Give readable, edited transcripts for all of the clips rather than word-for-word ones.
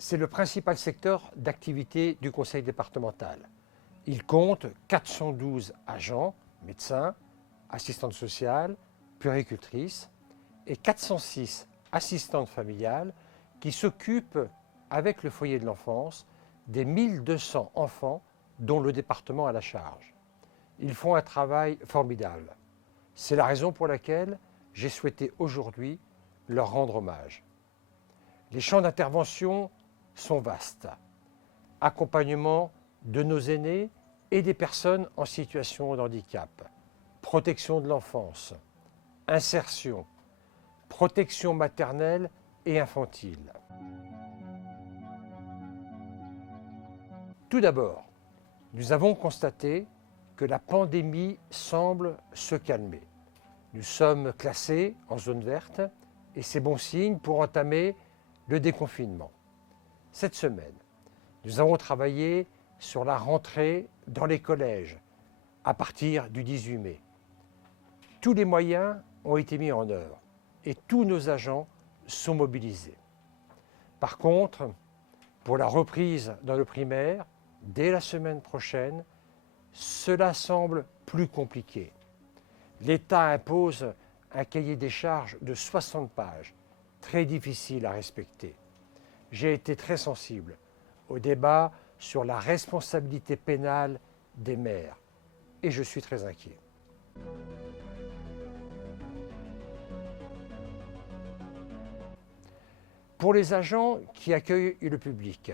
C'est le principal secteur d'activité du conseil départemental. Il compte 412 agents, médecins, assistantes sociales, puéricultrices et 406 assistantes familiales qui s'occupent, avec le foyer de l'enfance, des 1200 enfants dont le département a la charge. Ils font un travail formidable. C'est la raison pour laquelle j'ai souhaité aujourd'hui leur rendre hommage. Les champs d'intervention sont vastes. Accompagnement de nos aînés et des personnes en situation de handicap, protection de l'enfance, insertion, protection maternelle et infantile. Tout d'abord, nous avons constaté que la pandémie semble se calmer. Nous sommes classés en zone verte et c'est bon signe pour entamer le déconfinement. Cette semaine, nous avons travaillé sur la rentrée dans les collèges à partir du 18 mai. Tous les moyens ont été mis en œuvre et tous nos agents sont mobilisés. Par contre, pour la reprise dans le primaire, dès la semaine prochaine, cela semble plus compliqué. L'État impose un cahier des charges de 60 pages, très difficile à respecter. J'ai été très sensible au débat sur la responsabilité pénale des maires et je suis très inquiet. Pour les agents qui accueillent le public,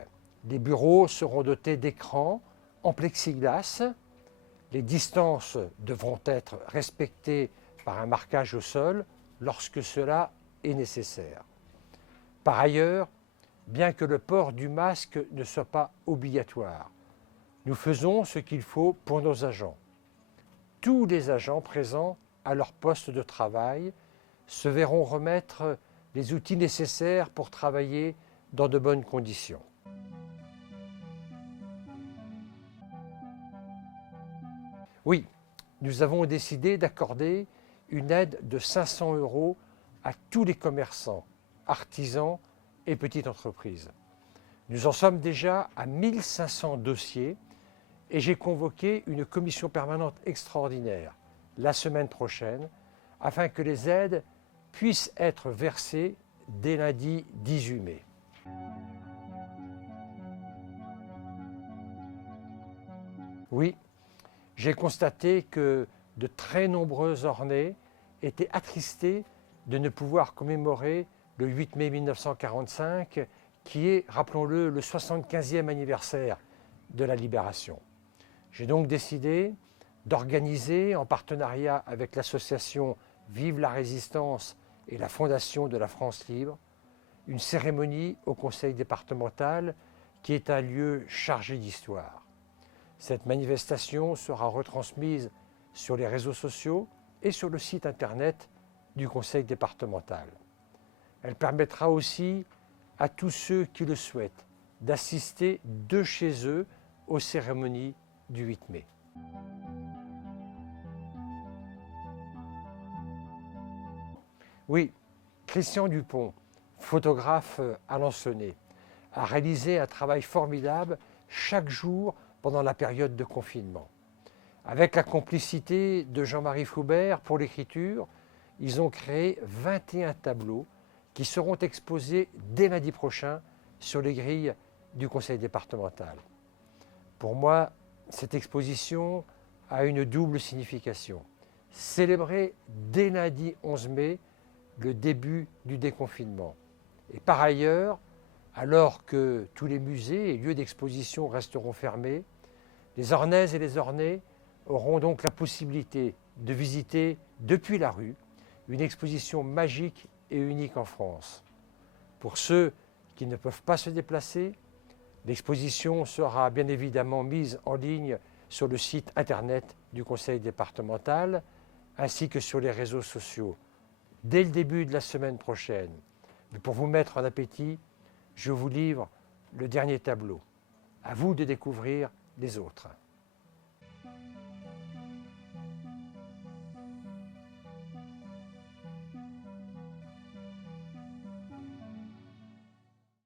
les bureaux seront dotés d'écrans en plexiglas. Les distances devront être respectées par un marquage au sol lorsque cela est nécessaire. Par ailleurs, bien que le port du masque ne soit pas obligatoire, nous faisons ce qu'il faut pour nos agents. Tous les agents présents à leur poste de travail se verront remettre les outils nécessaires pour travailler dans de bonnes conditions. Oui, nous avons décidé d'accorder une aide de 500 € à tous les commerçants, artisans et petites entreprises. Nous en sommes déjà à 1500 dossiers et j'ai convoqué une commission permanente extraordinaire la semaine prochaine afin que les aides puissent être versées dès lundi 18 mai. Oui, j'ai constaté que de très nombreux Ornais étaient attristés de ne pouvoir commémorer le 8 mai 1945, qui est, rappelons-le, le 75e anniversaire de la Libération. J'ai donc décidé d'organiser, en partenariat avec l'association Vive la Résistance et la Fondation de la France Libre, une cérémonie au conseil départemental qui est un lieu chargé d'histoire. Cette manifestation sera retransmise sur les réseaux sociaux et sur le site internet du conseil départemental. Elle permettra aussi à tous ceux qui le souhaitent d'assister de chez eux aux cérémonies du 8 mai. Oui, Christian Dupont, photographe alençonné, a réalisé un travail formidable chaque jour pendant la période de confinement. Avec la complicité de Jean-Marie Foubert pour l'écriture, ils ont créé 21 tableaux qui seront exposés dès lundi prochain sur les grilles du conseil départemental. Pour moi, cette exposition a une double signification. Célébrer dès lundi 11 mai le début du déconfinement. Et par ailleurs, alors que tous les musées et lieux d'exposition resteront fermés, les Ornaises et les Ornais auront donc la possibilité de visiter depuis la rue une exposition magique et unique en France. Pour ceux qui ne peuvent pas se déplacer, l'exposition sera bien évidemment mise en ligne sur le site internet du conseil départemental ainsi que sur les réseaux sociaux dès le début de la semaine prochaine. Mais pour vous mettre en appétit, je vous livre le dernier tableau. À vous de découvrir les autres.